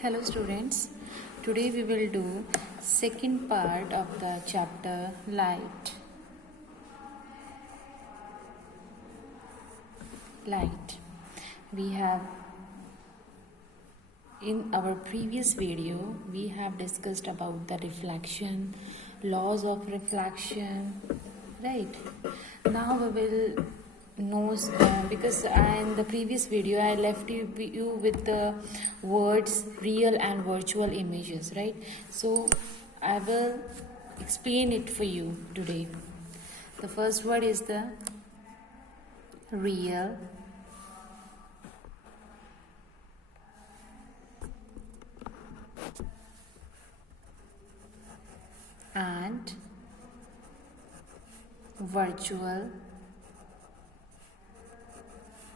Hello students, today we will do second part of the chapter light. We have in our previous video we have discussed about the reflection, laws of reflection, right? Now we will know because in the previous video I left you with the words real and virtual images, right? So I will explain it for you today. The first word is the real, and virtual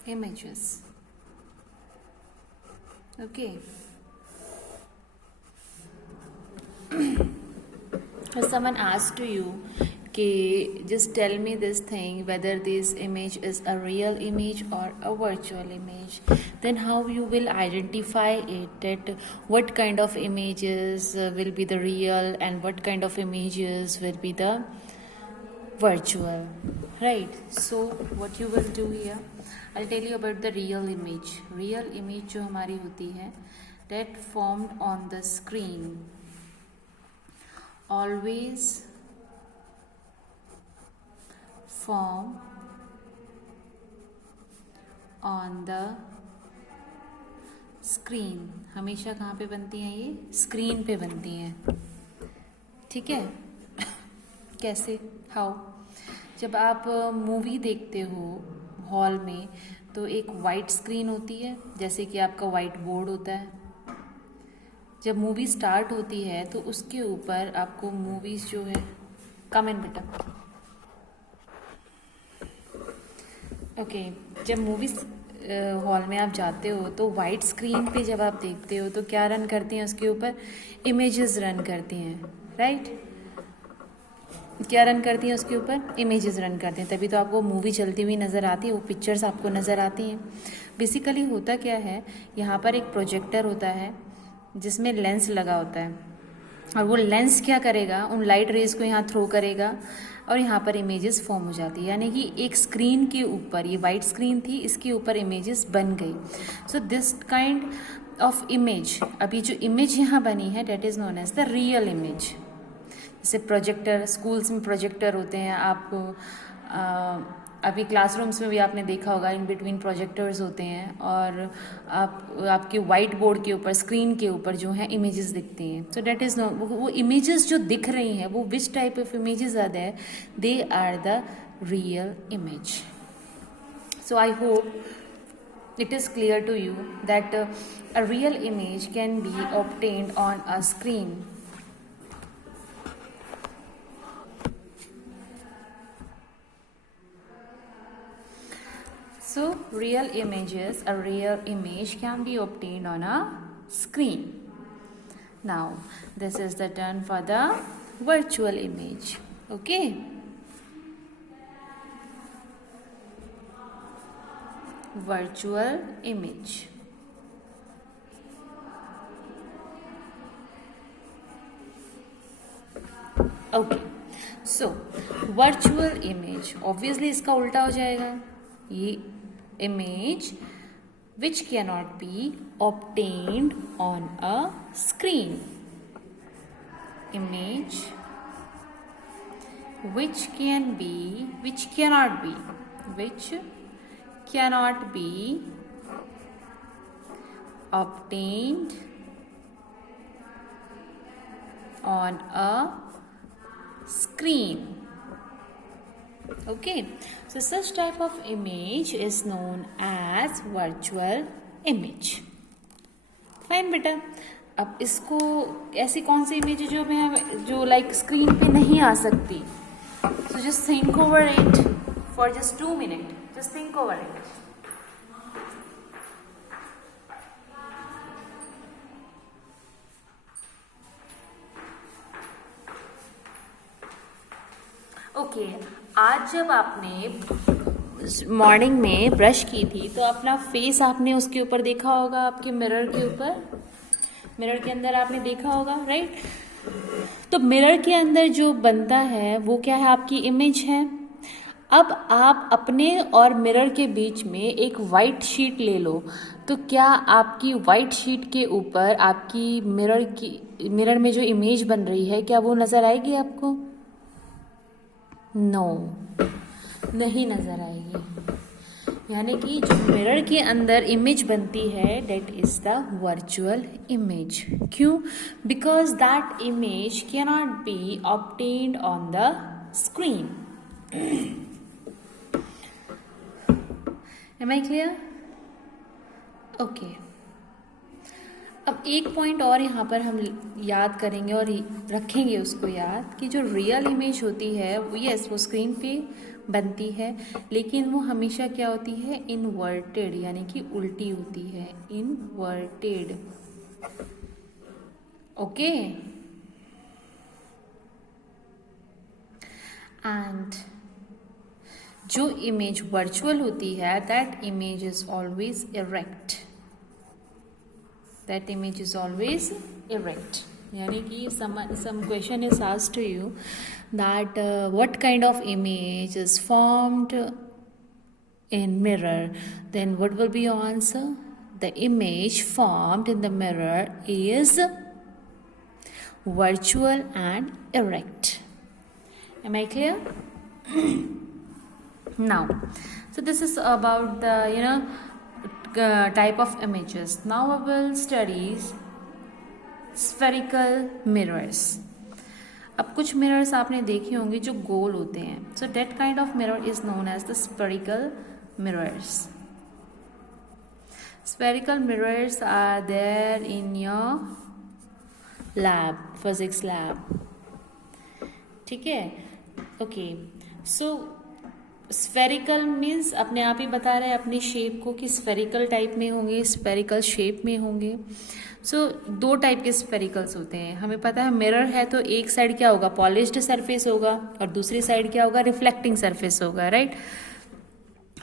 images. Okay. If someone asks to you, okay, just tell me this thing whether this image is a real image or a virtual image, then how you will identify it, that what kind of images will be the real and what kind of images will be the virtual, right? So what you will do here, I'll tell you about the real image. Real image जो हमारी होती है, that formed on the screen, always form on the screen. हमेशा कहाँ पे बनती हैं ये? स्क्रीन पे बनती हैं, ठीक है? कैसे? हाउ? जब आप मूवी देखते हो हॉल में तो एक वाइट स्क्रीन होती है, जैसे कि आपका वाइट बोर्ड होता है. जब मूवी स्टार्ट होती है तो उसके ऊपर आपको मूवीज जो है, कम इन बेटा, ओके, जब मूवीज हॉल में आप जाते हो तो वाइट स्क्रीन पे जब आप देखते हो तो क्या रन करती हैं उसके ऊपर? इमेजेस रन करती हैं, राइट? क्या रन करती हैं उसके ऊपर? इमेजेस रन करते हैं, तभी तो आपको मूवी चलती हुई नज़र आती है, वो पिक्चर्स आपको नज़र आती हैं. बेसिकली होता क्या है, यहाँ पर एक प्रोजेक्टर होता है जिसमें लेंस लगा होता है, और वो लेंस क्या करेगा, उन लाइट रेज को यहाँ थ्रो करेगा और यहाँ पर इमेजेस फॉर्म हो जाती है. यानी कि एक स्क्रीन के ऊपर, ये वाइट स्क्रीन थी, इसके ऊपर इमेजेस बन गई. So this kind of image, अभी जो इमेज यहाँ बनी है, that is known as the real image. जैसे प्रोजेक्टर, स्कूल्स में प्रोजेक्टर होते हैं, आप अभी क्लासरूम्स में भी आपने देखा होगा, इन बिटवीन प्रोजेक्टर्स होते हैं, और आपके वाइट बोर्ड के ऊपर, स्क्रीन के ऊपर जो है इमेजेस दिखती हैं. सो डेट इज़ नो, वो इमेजेस जो दिख रही हैं वो which type of images are there, they are the real image. So I hope it is clear to you that a real image can be obtained on a screen. So real images, a real image can be obtained on a screen. Now this is the turn for the virtual image. Okay. Virtual image. Okay. So virtual image, obviously इसका उल्टा हो जाएगा, ये image which cannot be obtained on a screen. Image which cannot be obtained on a screen. Okay, so such type of image is known as virtual image. Fine बेटा. अब इसको, ऐसी कौन सी इमेज है जो लाइक स्क्रीन पे नहीं आ सकती? So just think over it for just 2 minutes. Just think over it. Okay, आज जब आपने मॉर्निंग में ब्रश की थी तो अपना फेस आपने उसके ऊपर देखा होगा, आपके मिरर के ऊपर. मिरर के अंदर आपने देखा होगा, राइट। तो मिरर के अंदर जो बनता है वो क्या है, आपकी इमेज है। अब आप अपने और मिरर के बीच में एक वाइट शीट ले लो, तो क्या आपकी वाइट शीट के ऊपर आपकी मिरर में जो इमेज बन रही है, क्या वो नज़र आएगी आपको? नो, नहीं नज़र आएगी। यानी कि जो मिरर के अंदर इमेज बनती है, that is the virtual image. क्यों? Because that image can not be obtained on the screen. Am I clear? Okay. अब एक पॉइंट और यहाँ पर हम याद करेंगे और रखेंगे उसको याद, कि जो रियल इमेज होती है यस वो स्क्रीन पे बनती है, लेकिन वो हमेशा क्या होती है, इनवर्टेड, यानी कि उल्टी होती है, इनवर्टेड। ओके। एंड जो इमेज वर्चुअल होती है, that image is always erect, that image is always erect. यानी कि some question is asked to you that what kind of image is formed in mirror, then what will be your answer? The image formed in the mirror is virtual and erect. Am I clear? Now, so this is about the type of images. Now I will study spherical mirrors. अब कुछ mirrors आपने देखे होंगे जो गोल होते हैं, so that kind of mirror is known as the spherical mirrors. Spherical mirrors are there in your lab, physics lab. ठीक है, ओके। सो स्फेरिकल मीन्स अपने आप ही बता रहे हैं अपनी शेप को कि स्फेरिकल टाइप में होंगे, स्फेरिकल शेप में होंगे। सो दो टाइप के स्फेरिकल्स होते हैं, हमें पता है। मिरर है तो एक साइड क्या होगा, पॉलिश्ड सरफेस होगा, और दूसरी साइड क्या होगा, रिफ्लेक्टिंग सरफेस होगा, राइट।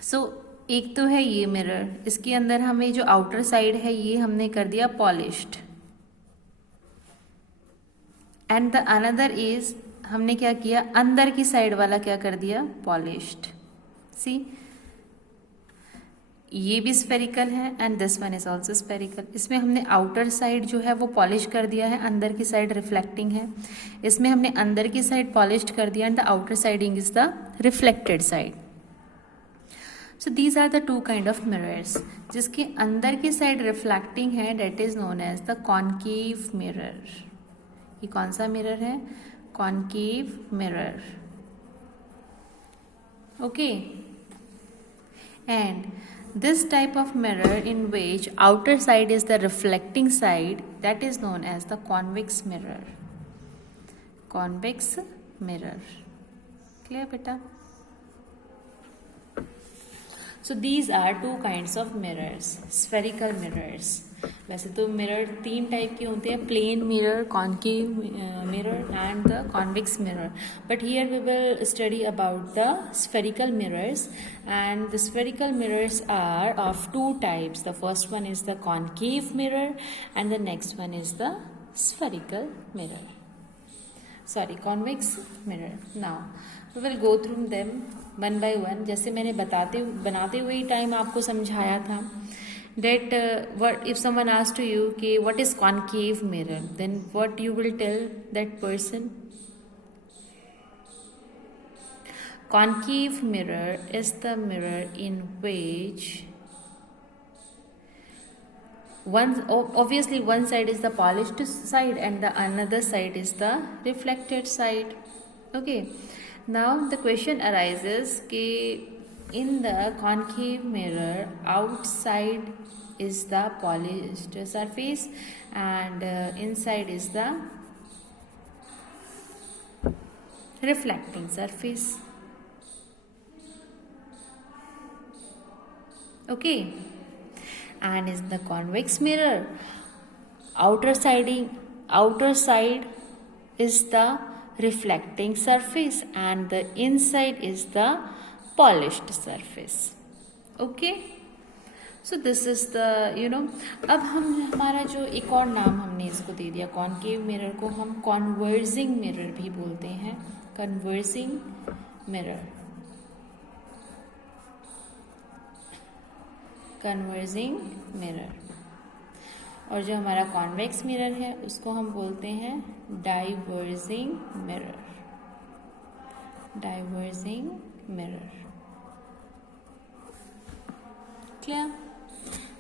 सो एक तो है ये मिरर, इसके अंदर हमें जो आउटर साइड है ये हमने कर दिया polished, and the another is हमने क्या किया, अंदर की साइड वाला क्या कर दिया, पॉलिश्ड। सी, ये भी स्फेरिकल है and this one is also spherical. इसमें हमने आउटर साइड जो है वो पॉलिश कर दिया है, अंदर की साइड रिफ्लेक्टिंग है। इसमें हमने अंदर की साइड पॉलिश्ड कर दिया and the outer siding is the reflected side. So these are the two kind of mirrors. जिसके अंदर की साइड रिफ्लेक्टिंग है, that is known as the concave mirror. ये कौन सा मिरर है, concave mirror, okay. And this type of mirror in which outer side is the reflecting side, that is known as the convex mirror. Convex mirror, clear beta? So these are two kinds of mirrors, spherical mirrors. वैसे तो mirror तीन type के होते हैं, plane mirror, concave mirror and the convex mirror, but here we will study about the spherical mirrors. And the spherical mirrors are of two types, the first one is the concave mirror and the next one is the spherical mirror, sorry convex mirror. Now we will go through them one by one, जैसे मैंने बनाते हुए time आपको समझाया था। That what if someone asks to you कि what is concave mirror, then what you will tell that person? Concave mirror is the mirror in which obviously one side is the polished side and the another side is the reflected side. Okay, now the question arises कि in the concave mirror outside is the polished surface and inside is the reflecting surface, okay. And is the convex mirror outer side is the reflecting surface and the inside is the polished surface, okay. So this is the अब हम हमारा जो एक और नाम हमने इसको दे दिया कॉनकेव मिरर को, हम कॉन्वर्जिंग मिरर भी बोलते हैं, कन्वर्जिंग मिरर, कन्वर्जिंग मिरर। और जो हमारा कॉन्वेक्स मिरर है उसको हम बोलते हैं diverging mirror, diverging mirror. Clear?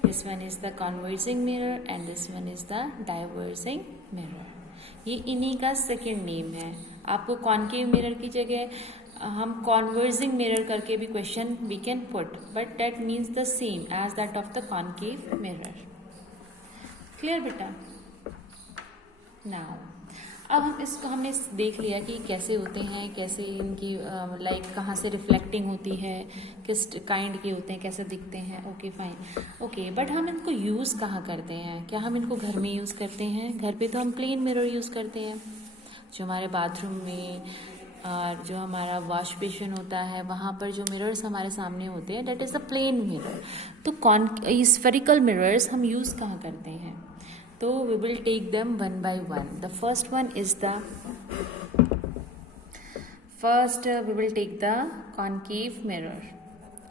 This one is the converging mirror and this one is the diverging mirror. ये इन्हीं का सेकेंड नेम है। आपको कॉनकेव मिरर की जगह हम कॉन्वर्जिंग मिरर करके भी question we can put, but that means the same as that of the concave mirror. Clear बेटा? नाउ अब हम इसको हमने देख लिया कि कैसे होते हैं, कैसे इनकी लाइक कहाँ से रिफ्लेक्टिंग होती है, किस काइंड के होते हैं, कैसे दिखते हैं। ओके फाइन, ओके, बट हम इनको यूज़ कहाँ करते हैं? क्या हम इनको घर में यूज़ करते हैं? घर पे तो हम प्लेन मिरर यूज़ करते हैं, जो हमारे बाथरूम में और जो हमारा वॉश बेसिन होता है वहाँ पर जो मिरर्स हमारे सामने होते हैं that is the plane mirror. तो स्फेरिकल मिरर्स हम यूज़ कहाँ करते हैं? तो we will take them one by one. The first one is the we will take the concave mirror.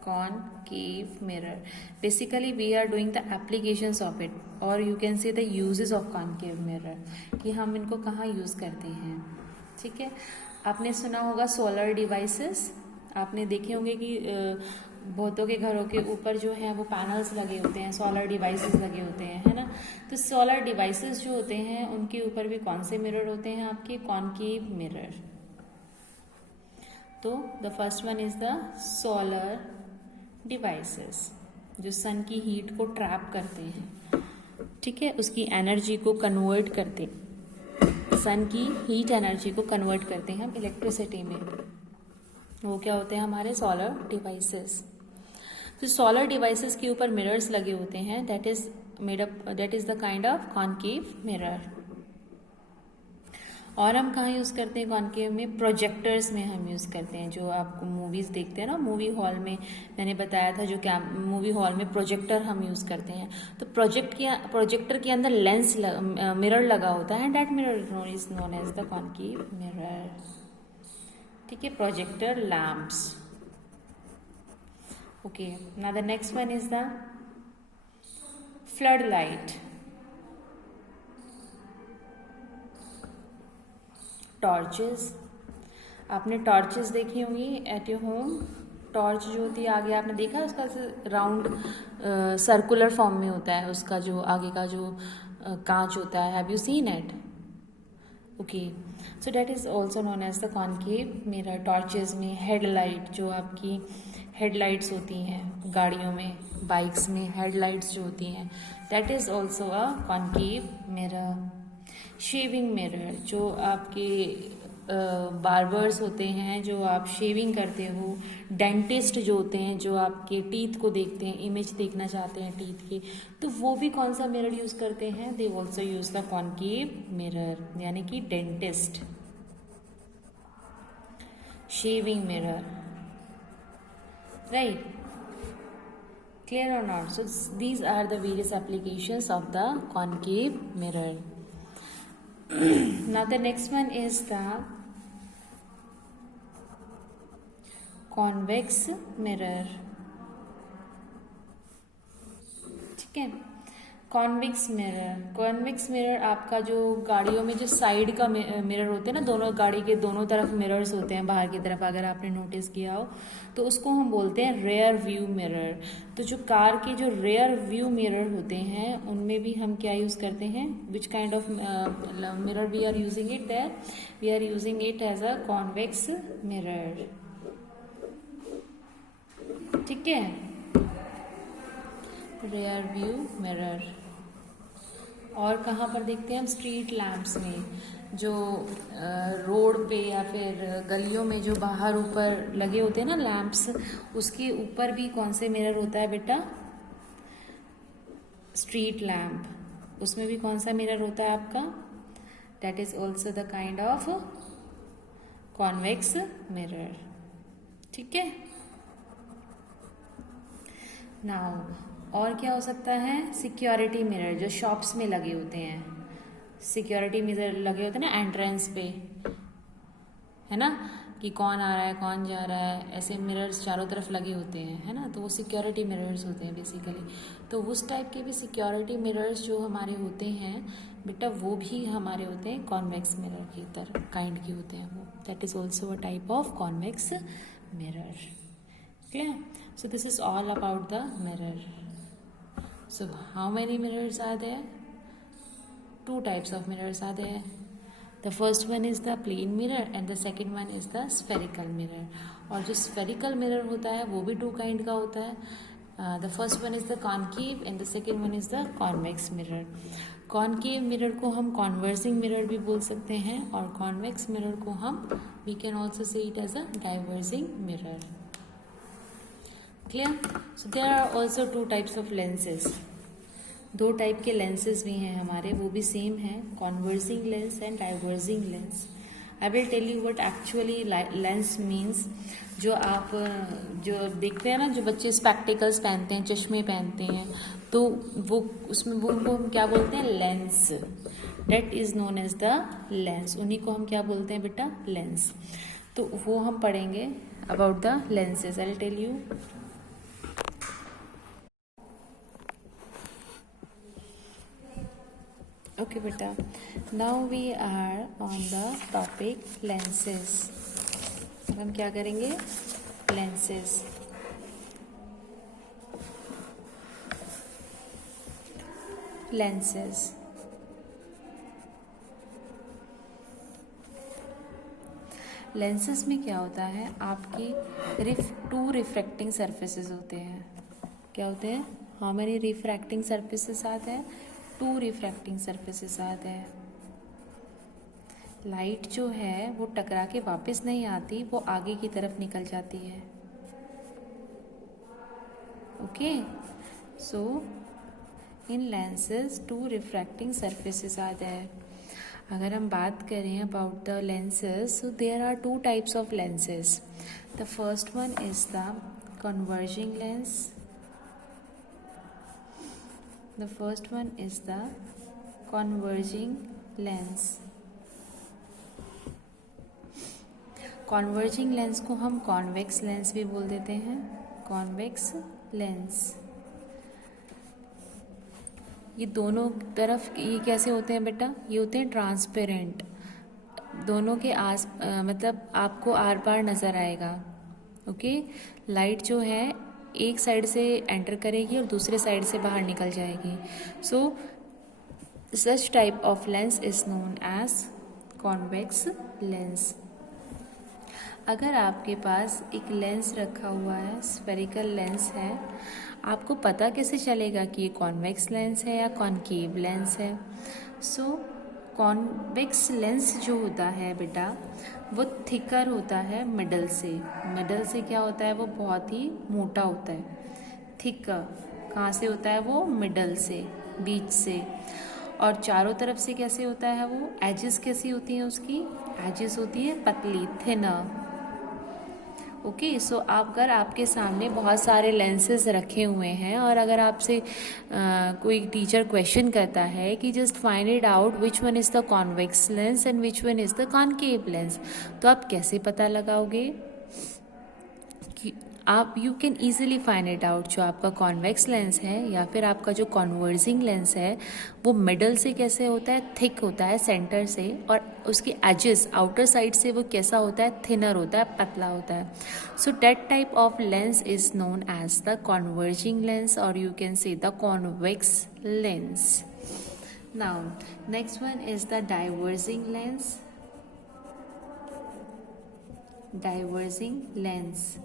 Concave mirror. Basically we are doing the applications of it, or you can say the uses of concave mirror, कि हम इनको कहाँ use करते हैं। ठीक है, आपने सुना होगा सोलर डिवाइसेस, आपने देखे होंगे कि बहुतों के घरों के ऊपर जो है वो पैनल्स लगे होते हैं, सोलर डिवाइसेस लगे होते हैं, है ना। तो सोलर डिवाइसेस जो होते हैं उनके ऊपर भी कौन से मिरर होते हैं? आपके कॉनकेव मिरर। तो the first one is the solar devices, जो सन की हीट को ट्रैप करते हैं, ठीक है, उसकी एनर्जी को कन्वर्ट करते, सन की हीट एनर्जी को कन्वर्ट करते हैं हम इलेक्ट्रिसिटी में। वो क्या होते हैं? हमारे सोलर डिवाइसेस। तो सोलर डिवाइसेस के ऊपर मिरर्स लगे होते हैं, that is the kind of concave mirror. और हम कहाँ यूज़ करते हैं कॉनकेव में? प्रोजेक्टर्स में हम यूज़ करते हैं। जो आप मूवीज़ देखते हैं ना, मूवी हॉल में मैंने बताया था, जो क्या मूवी हॉल में प्रोजेक्टर हम यूज़ करते हैं। तो प्रोजेक्टर के अंदर लेंस मिरर लगा होता है, that mirror is known as the concave mirror. ठीक है, projector lamps. Okay, now the next one is the flood light, torches. आपने टॉर्चेस देखी होंगी एट योर होम। टॉर्च जो होती है आगे, आपने देखा है उसका राउंड सर्कुलर फॉर्म में होता है, उसका जो आगे का जो कांच होता है। Have you seen it? Okay, so that is also known as the concave mirror. Torches में हेडलाइट, जो आपकी हेडलाइट्स होती हैं गाड़ियों में, बाइक्स में हेडलाइट्स जो होती हैं, that is also a concave mirror. Shaving mirror, जो आपके बार्बर्स होते हैं, जो आप शेविंग करते हो, डेंटिस्ट जो होते हैं, जो आपके टीथ को देखते हैं, इमेज देखना चाहते हैं टीथ की, तो वो भी कौन सा मिरर यूज़ करते हैं? They also use the concave mirror, यानी कि dentist. Shaving mirror, right? Clear or not? So these are the various applications of the concave mirror. Now the next one is the convex mirror. ठीक है, convex mirror. Convex mirror आपका जो गाड़ियों में जो side का मिरर होते हैं ना, दोनों गाड़ी के दोनों तरफ मिरर्स होते हैं बाहर की तरफ, अगर आपने नोटिस किया हो तो उसको हम बोलते हैं रेयर व्यू मिरर। तो जो कार के जो रेयर व्यू मिरर होते हैं उनमें भी हम क्या यूज़ करते हैं? Which kind of mirror we are using it there? We are using it as a convex mirror. ठीक है, रेयर व्यू मिरर। और कहाँ पर देखते हैं हम? स्ट्रीट लैम्प्स में, जो रोड पे या फिर गलियों में जो बाहर ऊपर लगे होते हैं ना लैम्प्स, उसके ऊपर भी कौन से मिरर होता है बेटा? Street lamp. उसमें भी कौन सा मिरर होता है आपका? That is also the kind of convex mirror. ठीक है, नाउ और क्या हो सकता है, सिक्योरिटी मिरर जो शॉप्स में लगे होते हैं, सिक्योरिटी मिरर लगे होते हैं ना एंट्रेंस पे, है ना, कि कौन आ रहा है कौन जा रहा है, ऐसे मिरर्स चारों तरफ लगे होते हैं, है ना, तो वो सिक्योरिटी मिरर्स होते हैं बेसिकली। तो उस टाइप के भी सिक्योरिटी मिरर्स जो हमारे होते हैं बेटा, वो भी हमारे होते हैं कॉन्वेक्स मिरर की तरह काइंड के होते हैं वो। That is also a type of convex mirror. Clear? So this is all about the mirror. So how many mirrors are there? Two types of mirrors are there. The first one is the plane mirror and the second one is the spherical mirror. और जो spherical mirror होता है वो भी two kind का होता है. The first one is the concave and the second one is the convex mirror. Concave mirror को हम conversing mirror भी बोल सकते हैं और convex mirror को हम we can also say it as a diverging mirror. Clear? So there are also two types of lenses. दो टाइप के लेंसेज भी हैं हमारे, वो भी सेम है, converging lens and diverging lens. I will tell you what actually lens means. जो आप जो देखते हैं ना, जो बच्चे स्पेक्टिकल्स पहनते हैं, चश्मे पहनते हैं, तो वो उसमें वो हम क्या बोलते हैं, lens. That is known as the lens. उन्हीं को हम क्या बोलते हैं बेटा, लेंस. तो वो हम पढ़ेंगे about the lenses. I will tell you. Okay beta, now we are on the topic lenses. अब हम क्या करेंगे, lenses. lenses. lenses में क्या होता है, आपकी टू रिफ्रैक्टिंग सरफेसेस होते हैं. क्या होते हैं, हाउ मेनी रिफ्रैक्टिंग सरफेसेस आते हैं, टू रिफ्रैक्टिंग सरफेसेस आते हैं. लाइट जो है वो टकरा के वापस नहीं आती, वो आगे की तरफ निकल जाती है. Okay, so in lenses two refracting surfaces आते हैं. अगर हम बात करें about the lenses, so there are two types of lenses. The first one is the converging lens. The first one is the converging lens. Converging lens को हम convex lens भी बोल देते हैं. Convex lens. ये दोनों तरफ ये कैसे होते हैं बेटा, ये होते हैं ट्रांसपेरेंट. दोनों के मतलब आपको आर पार नज़र आएगा. ओके, लाइट जो है एक साइड से एंटर करेगी और दूसरे साइड से बाहर निकल जाएगी. So such type of lens is known as convex lens. अगर आपके पास एक लेंस रखा हुआ है, स्फेरिकल लेंस है, आपको पता कैसे चलेगा कि ये कॉन्वेक्स लेंस है या कॉनकेव लेंस है. सो कॉन्वेक्स लेंस जो होता है बेटा, वो थिकर होता है मिडल से. मिडल से क्या होता है, वो बहुत ही मोटा होता है. थिकर कहाँ से होता है, वो मिडल से, बीच से. और चारों तरफ से कैसे होता है, वो एजेस कैसी होती हैं, उसकी एजेस होती है पतली, थिनर. ओके, सो अगर आपके सामने बहुत सारे लेंसेज रखे हुए हैं और अगर आपसे कोई टीचर क्वेश्चन करता है कि just find it out which one is the convex lens and which one is the concave lens, तो आप कैसे पता लगाओगे कि आप you can easily find it out. जो आपका कॉन्वेक्स लेंस है या फिर आपका जो कॉन्वर्जिंग लेंस है, वो मिडल से कैसे होता है, थिक होता है सेंटर से, और उसकी एजेस आउटर साइड से वो कैसा होता है, थिनर होता है, पतला होता है. So that type of lens is known as the converging lens और you can say the convex lens. Now next one is the diverging lens. Diverging lens,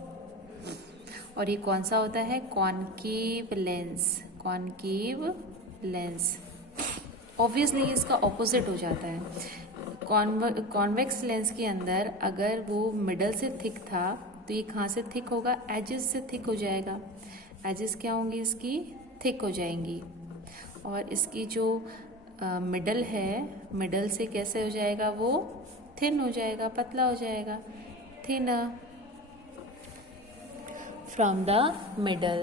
और ये कौन सा होता है, concave lens. Concave lens obviously इसका opposite हो जाता है. कॉन्वेक्स लेंस के अंदर अगर वो मिडल से थिक था, तो ये कहाँ से थिक होगा, एजेस से थिक हो जाएगा. एजेस क्या होंगी, इसकी थिक हो जाएंगी. और इसकी जो मिडल है, मिडल से कैसे हो जाएगा, वो थिन हो जाएगा, पतला हो जाएगा, thinner from the middle.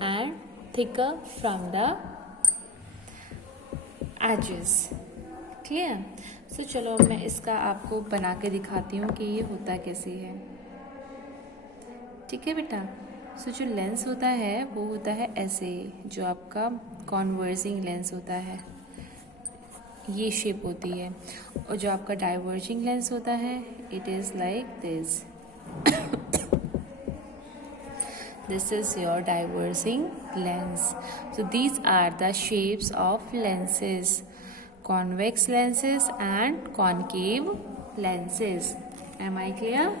And thicker from the edges. Clear? So चलो मैं इसका आपको बना के दिखाती हूँ कि ये होता कैसे है. ठीक है बेटा. सो जो लेंस होता है वो होता है ऐसे, जो आपका कॉन्वर्जिंग लेंस होता है, ये शेप होती है. और जो आपका डाइवर्जिंग लेंस होता है, it is like this. This is your diverging lens. So these are the shapes of lenses, convex lenses and concave lenses. Am I clear?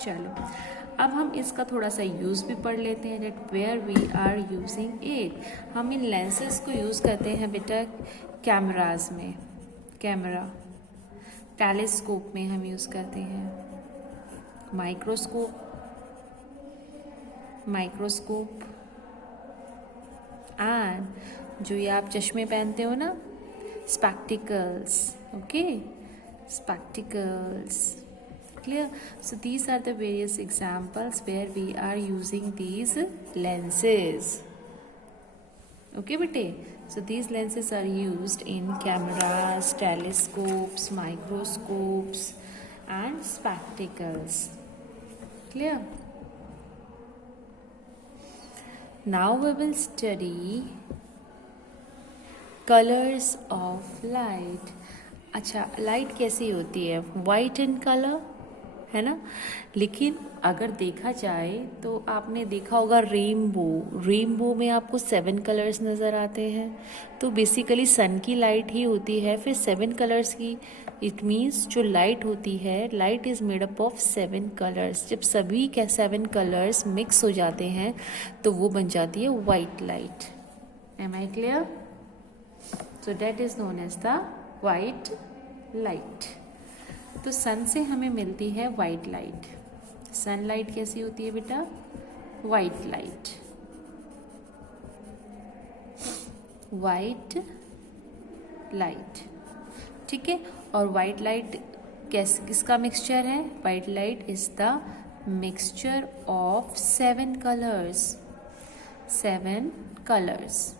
चलो अब हम इसका थोड़ा सा यूज़ भी पढ़ लेते हैं, that where we are using it. हम इन लेंसेज को यूज़ करते हैं बेटा कैमराज में, कैमरा, टेलीस्कोप में हम यूज़ करते हैं, माइक्रोस्कोप एंड जो ये आप चश्मे पहनते हो ना, spectacles. Okay, spectacles. Clear? So these are the various examples where we are using these lenses. Okay bete? So these lenses are used in cameras, telescopes, microscopes and spectacles. Clear? Now we will study colors of light. अच्छा, light कैसी होती है? White in colour है ना. लेकिन अगर देखा जाए तो आपने देखा होगा रेनबो में आपको 7 कलर्स नज़र आते हैं. तो बेसिकली सन की लाइट ही होती है फिर 7 कलर्स की. इट मीन्स जो लाइट होती है, light is made up of 7 colours. जब सभी के 7 कलर्स मिक्स हो जाते हैं तो वो बन जाती है white light. Am I clear? So that is known as the white light. तो सन से हमें मिलती है वाइट लाइट. सनलाइट कैसी होती है बेटा? White light. White light. ठीक है. और वाइट लाइट किसका मिक्सचर है? White light is the mixture of 7 colours. 7 colours.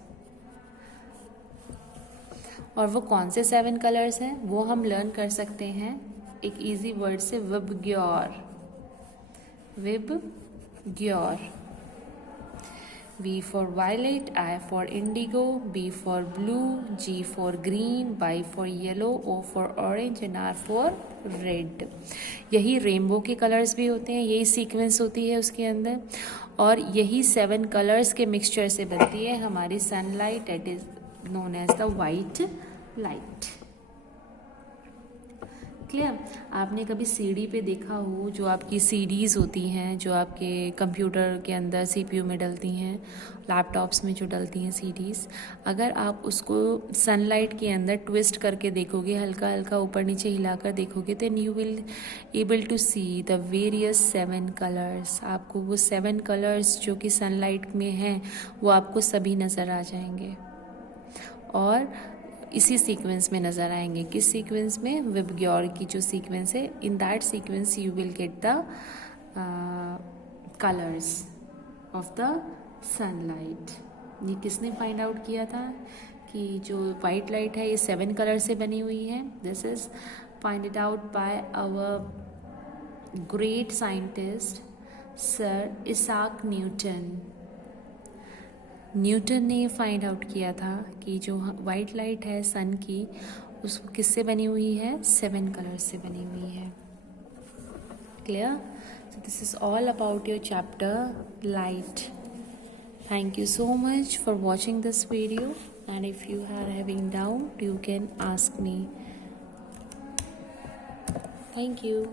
और वो कौन से 7 कलर्स हैं वो हम लर्न कर सकते हैं एक इजी वर्ड से, VIBGYOR. VIBGYOR. V for violet, I for indigo, B for blue, G for green, Y for yellow, O for orange and R for red. यही रेनबो के कलर्स भी होते हैं, यही सीक्वेंस होती है उसके अंदर. और यही 7 कलर्स के मिक्सचर से बनती है हमारी sunlight. It is known as the white light. Clear? आपने कभी सीडी पे देखा हो, जो आपकी सीडीज़ होती हैं, जो आपके कंप्यूटर के अंदर सीपीयू में डलती हैं, लैपटॉप्स में जो डलती हैं सीडीज़, अगर आप उसको सनलाइट के अंदर ट्विस्ट करके देखोगे, हल्का हल्का ऊपर नीचे हिलाकर देखोगे, then you will able to see the various 7 colours. आपको वो 7 कलर्स जो कि सनलाइट में हैं वो आपको सभी नज़र आ जाएंगे. और इसी सीक्वेंस में नज़र आएंगे. किस सीक्वेंस में? विबग्योर की जो सीक्वेंस है, in that sequence you will get the colours of the sunlight. ये किसने फाइंड आउट किया था कि जो वाइट लाइट है ये 7 कलर से बनी हुई है? This is find out by our great scientist sir Isaac Newton. Newton ने ये फाइंड आउट किया था कि जो वाइट लाइट है सन की, उसको किससे बनी हुई है? 7 कलर्स से बनी हुई है. Clear? So this is all about your chapter light. Thank you so much for watching this video, and if you are having doubt you can ask me. Thank you.